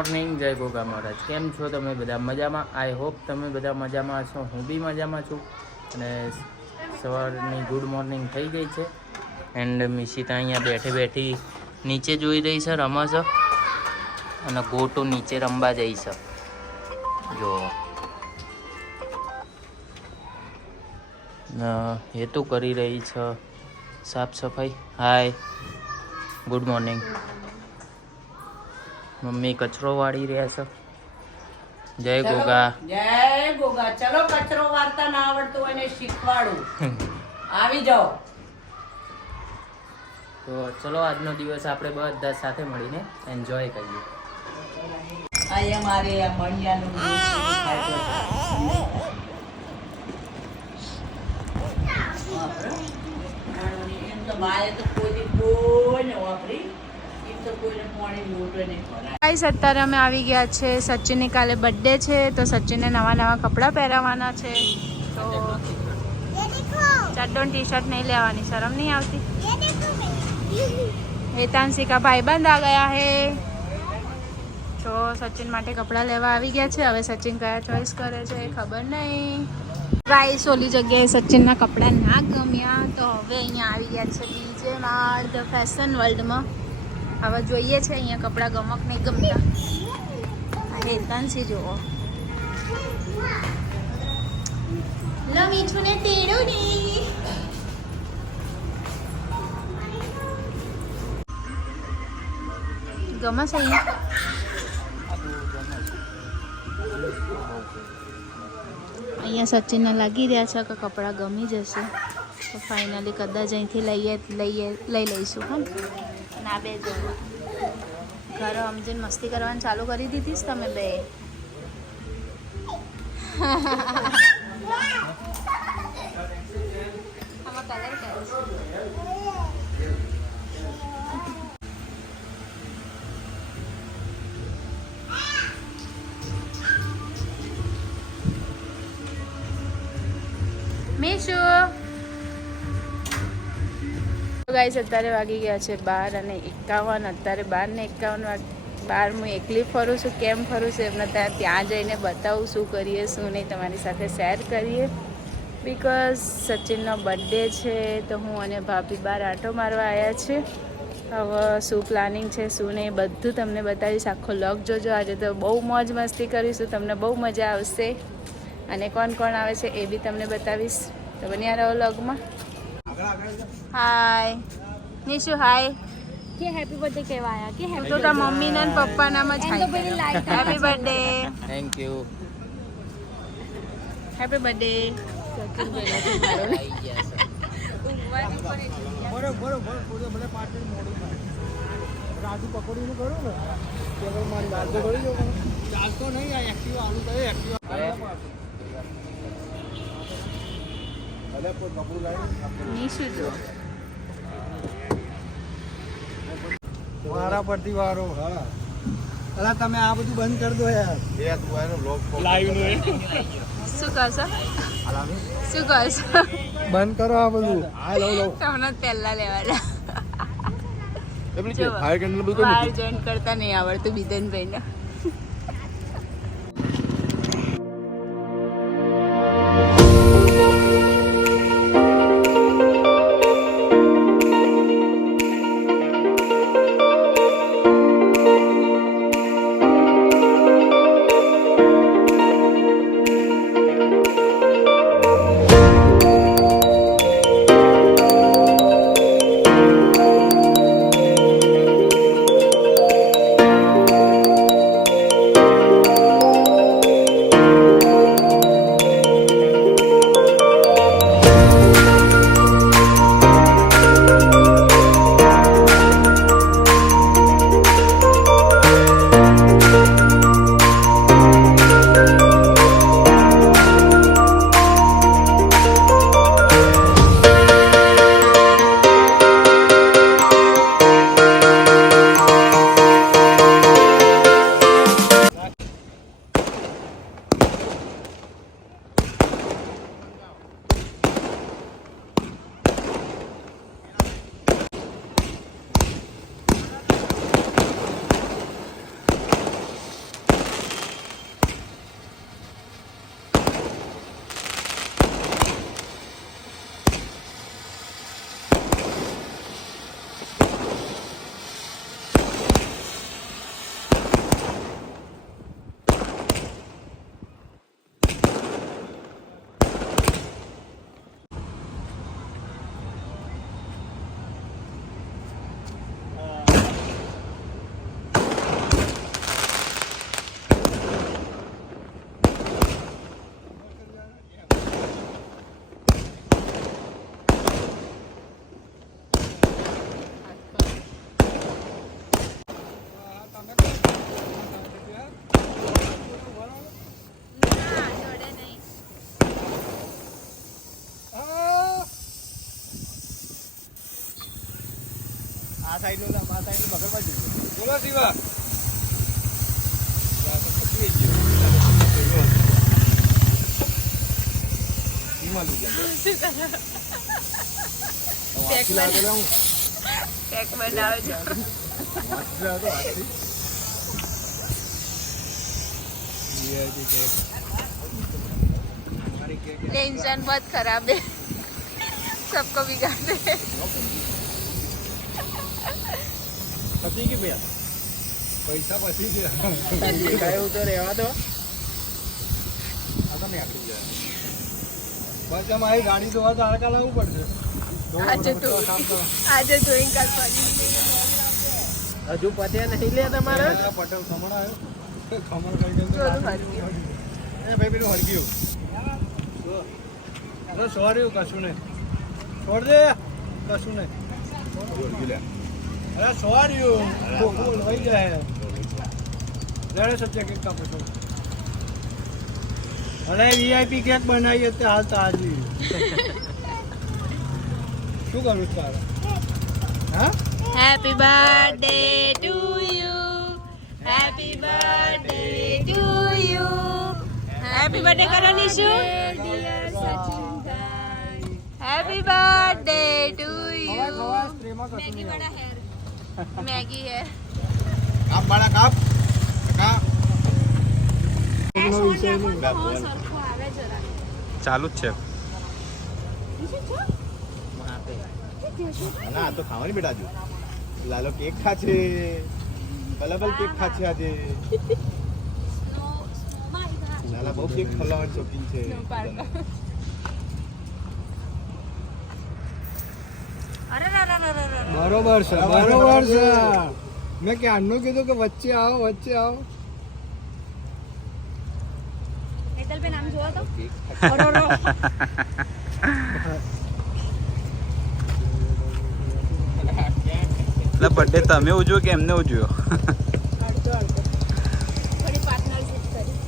Morning, જય ગોગા મહારાજ. કેમ છો તમે બધા? મજામાં? આઈ હોપ તમે બધા મજામાં છો. હું બી મજામાં છું. અને સવારની ગુડ મોર્નિંગ થઈ ગઈ છે. એન્ડ મિશિતા અહીંયા બેઠી બેઠી નીચે જોઈ રહી છે, રમે છે. અને ગોટો નીચે રમવા જઈ છે. જો એ તો કરી રહી છે સાફ સફાઈ. હાય, ગુડ મોર્નિંગ. મમ્મી કચરો વાળી રહ્યા છે. જય ગોગા. જય ગોગા. ચલો, કચરો વાળતા ના આવડતું હોય ને શીખવાડું. આવી જાઓ. તો ચલો, આજનો દિવસ આપણે બધા સાથે મળીને એન્જોય કરીએ. અહીંયા મારે આ મણિયાનું એમ તો મારે તો કોઈને વાપરી ગાઈસ, અત્યારે અમે આવી ગયા છે. સચિનની કાલે બર્થડે છે, તો સચિનને નવા કપડાં પહેરાવવાના છે. તો ચડ્ડો ટી શર્ટ નહીં લેવાની, શરમ નહીં આવતી? વેતાંશી કા ભાઈબંધ આ ગયા હે, તો સચિન માટે કપડાં લેવા આવી ગયા છે. હવે સચિન કયા ચોઈસ કરે છે ખબર નહીં. ગાઈસ, ઓલી જગ્યાએ સચિનના કપડાં ના ગમ્યા, તો હવે અહીંયા આવી ગયા છે ડીજે માર ધ ફેશન વર્લ્ડમાં. હવે જોઈએ છે અહીંયા કપડાં ગમક નહીં ગમતા. હેતાંશી જુઓ, લો મીઠું ને તેડું ની. ગમે છે અહીંયા? અહીંયા સચિનને લાગી રહ્યા છે કે કપડાં ગમી જશે, તો ફાઇનલી કદાચ અહીંથી લઈ લઈશું. હા, ના બે જો ઘરે સમજીને મસ્તી કરવાની ચાલુ કરી દીધીશ તમે બે. આમાં કલર કયો છે? મીશુ. ગાઈસ, અત્યારે વાગી ગયા છે 12:51. અત્યારે 12:51 હું એકલી ફરું છું. કેમ ફરું છું એમને ત્યાં જઈને બતાવું શું કરીએ શું નહીં, તમારી સાથે શેર કરીએ. બિકોઝ સચિનનો બર્થડે છે, તો હું અને ભાભી બહાર આંટો મારવા આવ્યા છે. હવે શું પ્લાનિંગ છે શું નહીં બધું તમને બતાવીશ. આખો વ્લોગ જોજો. આજે તો બહુ મોજ મસ્તી કરીશું, તમને બહુ મજા આવશે. અને કોણ કોણ આવે છે એ બી તમને બતાવીશ, તો બન્યા રહો વ્લોગમાં. હાય નિશુ, હાય. કે હેપી બર્થડે કહેવા આયા કે તો તાર મમ્મી ને પપ્પા નામ જ happy birthday. Thank you. Happy birthday. Raju પકોડીનું કરું ને મારી વાત કરી દો. ચાલતો નહીં, આ એક્ટિવા આનું કરે એક્ટિવા. નિશુ જો મારા પરથી વારો. હા, અલા તમે આ બધું બંધ કરી દો યાર. લાઈવ નું શું કરશો? શું કરશો? બંધ કરો આ બધું. હા, લો તમને પહેલા લેવાના. ફાયર કેન્ડલ બધું બહાર જોઈન કરતા નહીં આવડતું બિદનભાઈને. સાઈડનું ના આ સાઈડનું બગલમાં જઈએ બોલો શિવા પછી ગયો ઈમાં લઈ ગયા કેક બનાવે છે ये इंसान बहुत खराब है सबको बिगाड़ते हैं પતી ગયું ભૈયા પૈસા પતી ગયા કાંઈ તો રહેવા દો આ તો નહીં આપી જાય બસ અમારી ગાડી ધોવા તો હડકા લાવવું પડશે આજે ધોઈને કાલ પાછી હજુ પત્યા નહીં લે તમારે પટેલ ખમણ આવ્યો ખમણ ખાઈ ગયું ભાઈ પેલું હરગ્યું સોર્યું કશું નહીં છોડ દે કશું નહીં અરે સોર્યું લઈ જાય જડે સચ્ચે કેક કાપો છો અરે વીઆઈપી કેક બનાવી તે હાલ તાજી શું કરું તારે હા happy birthday to you happy birthday to you happy birthday કરો Nishu happy birthday to you Maggi बड़ा है मैगी है કાપ બાળા કાપ કાપ ચાલુ જ છે ના આ તો ખાવાની બેટા જો લાલો કેક ખા છે કલબલ કેક ખા છે આજે લાલા બહુ કેક ખવડાવવાની શોખીન છે બરોબર છે બરોબર છે મેં ક્યારનું કીધું કે વચ્ચે આવો હેતલ બેન આમ જોવો તો એટલે બર્થડે તમે ઉજવો કે એમને ઉજવ્યો થોડી પાર્ટનરશિપ કરી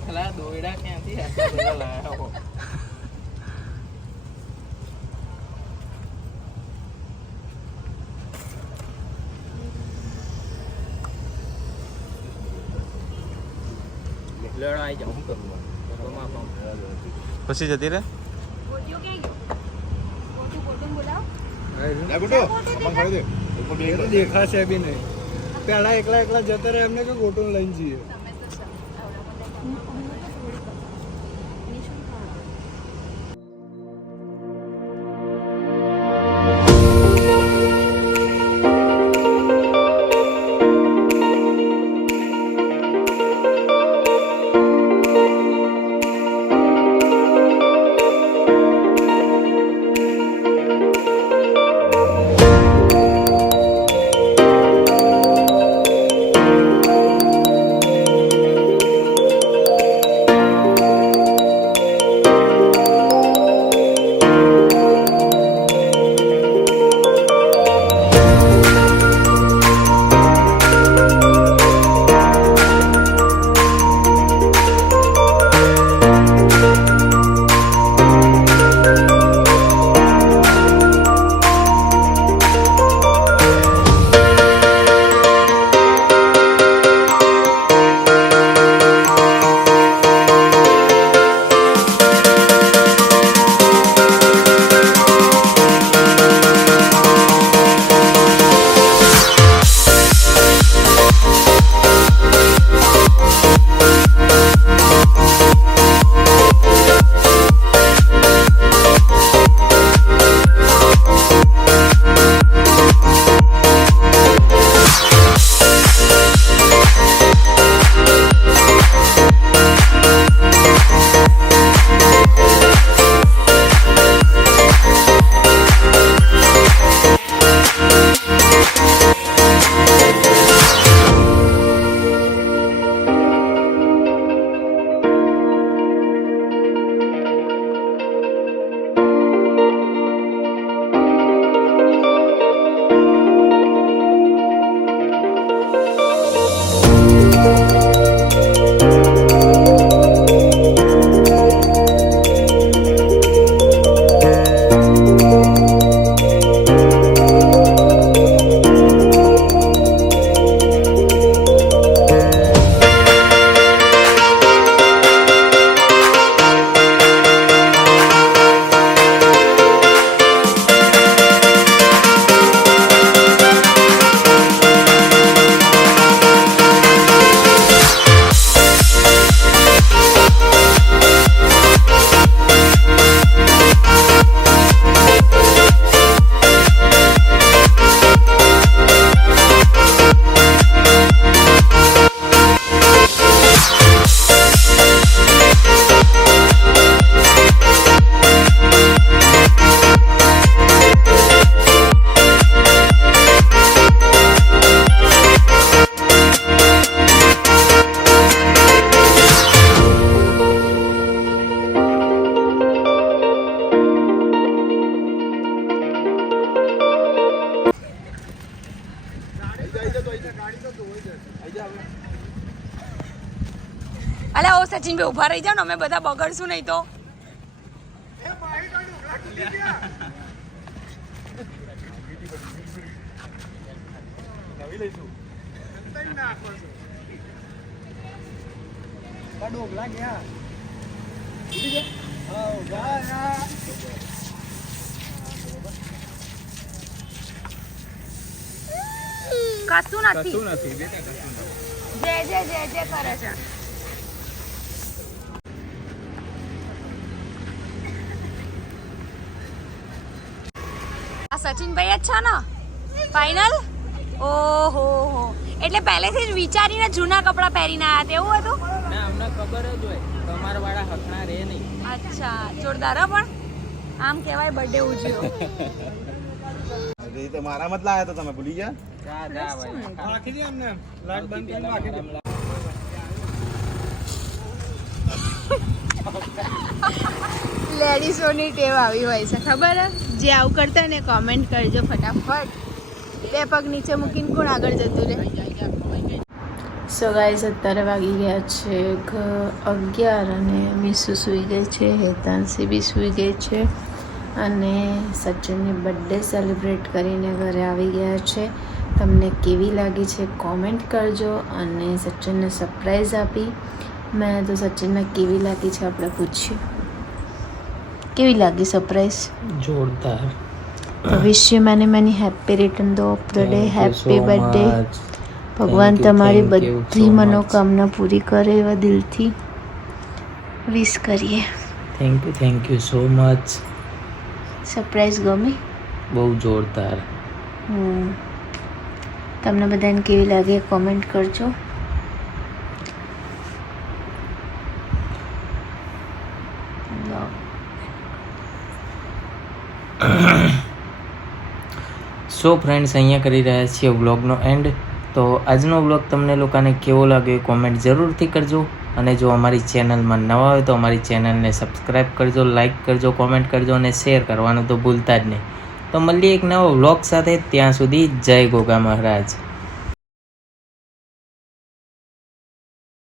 પેલા દોયડા ક્યાંથી આટલા બધા લાવ્યા લડ આવી જાઉં શું કરવું પછી જતી રહે ગોટિયો કે ગયો ગોટું બોલાવો દેખાશે બી નહીં પેલા એકલા જતા રહે એમને કે ગોટું લઈને જઈએ સચિનભાઈ ઊભા રહી જાઓ ને, અમે બધા બગડશું નહીં તો. ડોગલા ગયા હા ગયા કશું નથી. કશું નથી બેટા, કશું નથી. જે જે જે જે કરે છે. આ સચિનભાઈ જ છે ને ફાઇનલ? ઓહો હો, એટલે પહેલેથી જ વિચારીને જૂના કપડાં પહેરીને આવ્યા તેવું હતું? ના અમને ખબર જ હોય તમારા વાળા હકણા રે નહીં. અચ્છા, જોરદાર હો. પણ આમ કહેવાય બર્થડે ઉજવ્યો. તો મારા મત લાયા તો તમે ભૂલી ગયા. જા જા ભાઈ. રાખી દે અમને લાઈટ બંધ કરીને રાખી દે લેડીઝોની ટેવ આવી હોય છે ખબર હે? જે આવું કરતા ને કોમેન્ટ કરજો ફટાફટ. બે પગ નીચે મૂકીને કોણ આગળ જતું રહે? સો ગાઈઝ અત્યારે વાગી ગયા છે 11 અને મીસુ સૂઈ ગઈ છે, હેતાંશી બી સૂઈ ગઈ છે અને સચિનની બર્થડે સેલિબ્રેટ કરીને ઘરે આવી ગયા છે. તમને કેવી લાગી છે કોમેન્ટ કરજો અને સચિનને સરપ્રાઈઝ આપી. મેં તો સચિનને કેવી લાગી છે આપણે પૂછ્યું. કેવી લાગી સરપ્રાઈઝ? જોરદાર. Wish you many many happy return of the day. Happy birthday. ભગવાન Thank you, તમારી thank you બધી so much. મનોકામના પૂરી કરે એવા દિલથી વિશ કરીએ. Thank you so much. Surprise ગમી? બહુ જોરદાર. તમને બધાને કેવી લાગે કોમેન્ટ કરજો. સો ફ્રેન્ડ્સ અહીંયા કરી રહ્યા છીએ વ્લોગનો એન્ડ. તો આજનો વ્લોગ તમને લોકોને કેવો લાગ્યો કોમેન્ટ જરૂરથી કરજો અને જો અમારી ચેનલમાં નવા હોય તો અમારી ચેનલને સબસ્ક્રાઈબ કરજો, લાઈક કરજો, કોમેન્ટ કરજો અને શેર કરવાનું તો ભૂલતા જ નહીં. તો મળીએ એક નવો વ્લોગ સાથે. ત્યાં સુધી જય ગોગા મહારાજ.